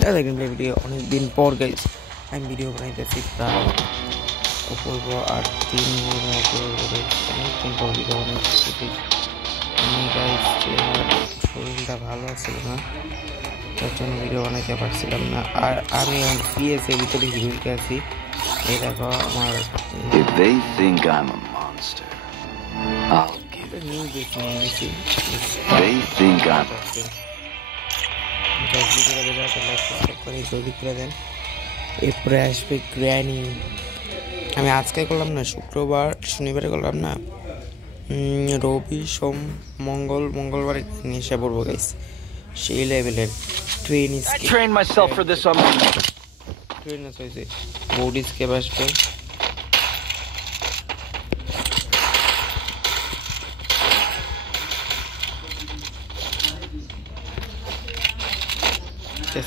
দেখেন ভিডিও অনেকদিন পর গাইস আমি ভিডিও বানাইতেছি প্রায় অপূর্ব 8 দিন অনেকদিন পর ভিডিও বানাইতেছি। আমি গাইস শরীরটা ভালো ছিল না, তার জন্য ভিডিও বানাইতে পারছিলাম না। আর আমি পিএস এর ভিতরে হিরোইকে আছি। এই দেখো আমার If they think I'm a monster, I'll give it. New দেখি নিয়েছি। They think I'm এরপরে আসবে গ্র্যানি। আমি আজকে করলাম না, শুক্রবার শনিবারে করলাম না, রবি সোম মঙ্গলবারে নিয়ে এসে পড়বো গাইস। সেই লেভেলের ট্রেন হয়েছে বোর্ড স্কেপ আসবে।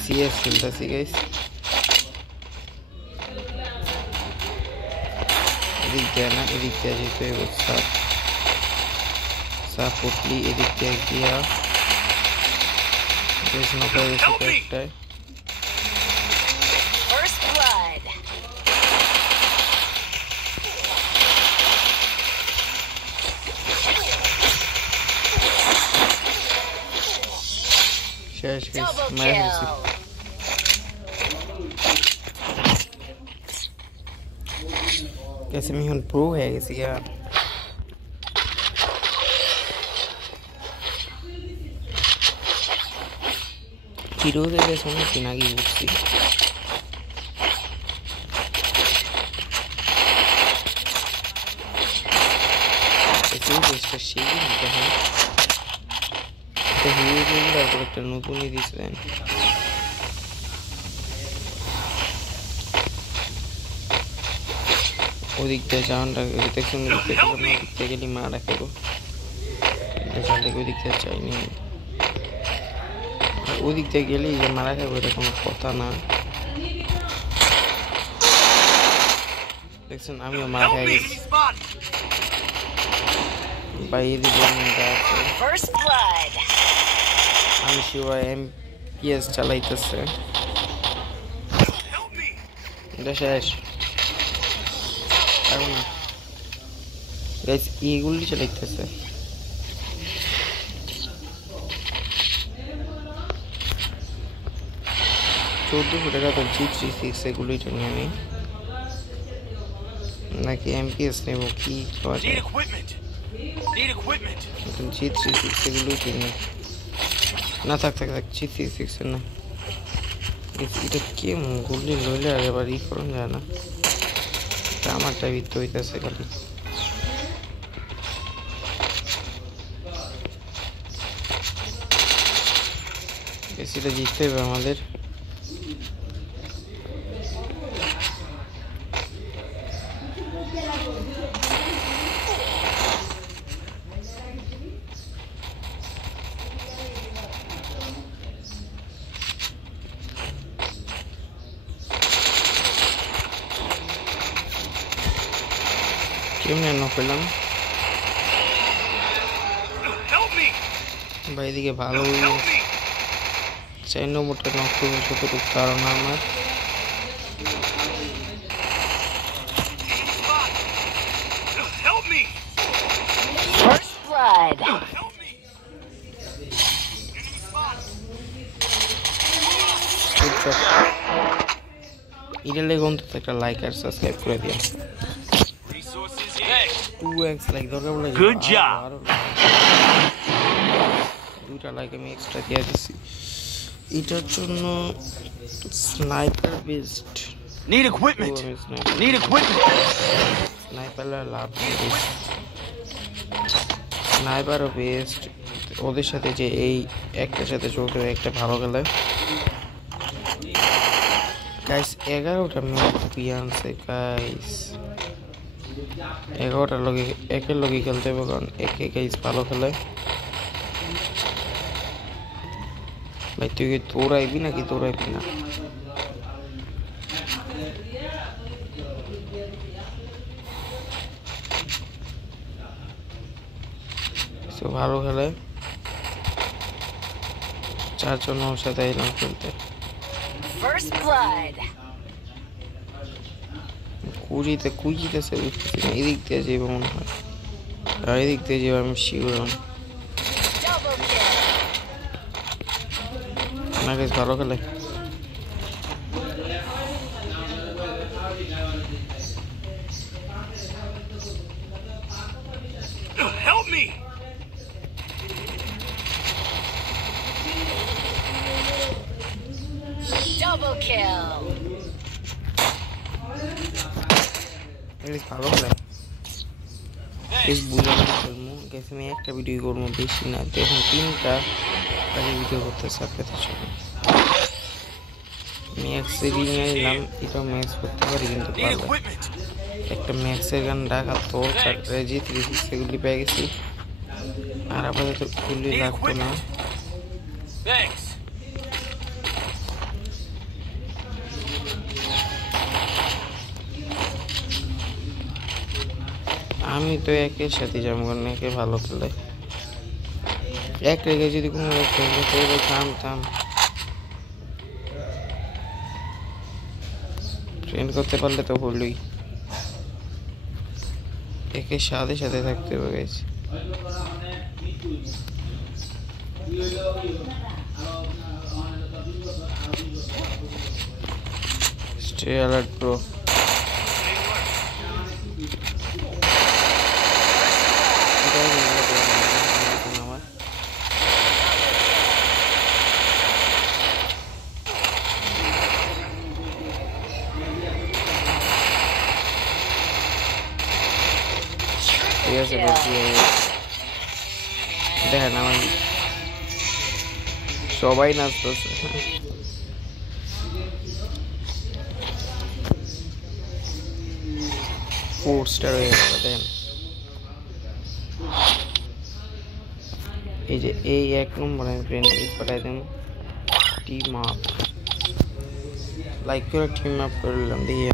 সিএস খেলতেছি গাইস। এদিক দিয়ে না, এদিক দিয়ে যেতে হবে সাপোর্টলি, এদিক দিয়ে গিয়া একটাই শেষ মায়ের হয়েছে। আমি এখন প্রো হয়ে গেছি। হিরোদের অনেকদিন আগে বুঝছি। একটা নতুনই দিয়েছিলেন। ওদিক দিয়ে যাওয়ানটা দেখছেন, ওদিক থেকে গেলে মারা খেলো। ওদিক দিয়ে চাইনি, ওদিক দিয়ে গেলেই যে মারা খাবো এটা কোনো কথা না। দেখছেন আমিও মারা খাই গেছি। বাইরে আমি শিবা এমপিএস চালাইতেছে। এটা শেষ না গাইস, এগুলি চালাইতেছে। $1400 তো G36 এগুলোই নিয়ে আমি, নাকি এমপিএস নেব কি G36 এগুলোই কিনি না। থাক G36 না, এটা কে গুলি লইলে আর এবার ই করুন যায় না। আমারটা ভিত্তি হইতেছে খালি। বেশিটা জিততে হবে আমাদের। কেমন ন পেলাম ভাই, এদিকে ভালো 4 নম্বরটা নষ্ট কতটুকু কারণ আমার এটার লেগে অন্তত একটা লাইক আর সাবস্ক্রাইব করে দিও। 2x লাইক দরকার বলে গুড জব, দুটা লাইক আমি এক্সট্রা দিয়ে দিছি। এটার জন্য sniper best need equipment. Sniper লাভ নেই, স্নাইপারও বেস্ট। ওদের সাথে যে এই একটার সাথে চলতে একটা ভালো গেলে গাইস 11টা ম্যাচ আনছে গাইস। 11টা লগে একের লগে খেলতে হবে, কারণ একে গাইস ভালো খেলে। ভাই তুই কি তোরাইবি নাকি তোরাইবি না? ভালো খেলে, 4 জন ওর সাথে এলাম খেলতে। First blood. কুজিতেছে এদিক দিয়ে যাবো মনে হয়, আর এদিক দিয়ে যাবো আমি শিওর Double kill. না। গাইস ভালো খেলে। Help me! Double kill. Guys ভালো খেলে। গাইস বুঝলাম করবো, গাইস আমি একটা ভিডিও করবো, বেশি না। দেখুন 3টা ভিডিও করতে সাথে সাথে ম্যাক্স নিয়ে এলাম, এটা ম্যাক্স করতে পারি কিন্তু Need পারবে equipment. একটা ম্যাক্সের গান ডাকা তোর রেজি 360 সেগুলি পেয়ে গেছি, আর আপাতত খুললে Need লাগতো না। equipment. Thanks. আমি তো একের সাথে যাবো, কারণ একে ভালো খেলে। এক রেখে যদি কোনো থাম ট্রেন করতে পারলে তো বললই, একে সাথে সাথে থাকতে হবে গাইস। Stay alert bro. ঠিক আছে দেখেন আমার সবাই নাচতেছে। 4 স্টার হয়ে গেল। দেখেন এই যে এই 1 নম্বর আমি ফ্রেন্ড লিস্ট পাঠাই দেন, টিম আপ লাইক করে টিম আপ করলাম দিয়ে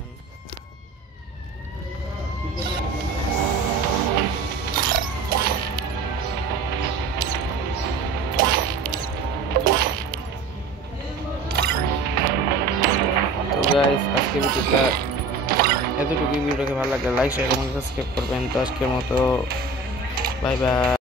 গাইস। আজকে ভিডিওটা এতটুকু। ভিডিওটাকে ভালো লাগলে লাইক শেয়ার এবং সাবস্ক্রাইব করবেন। তো আজকের মতো বাই বাই।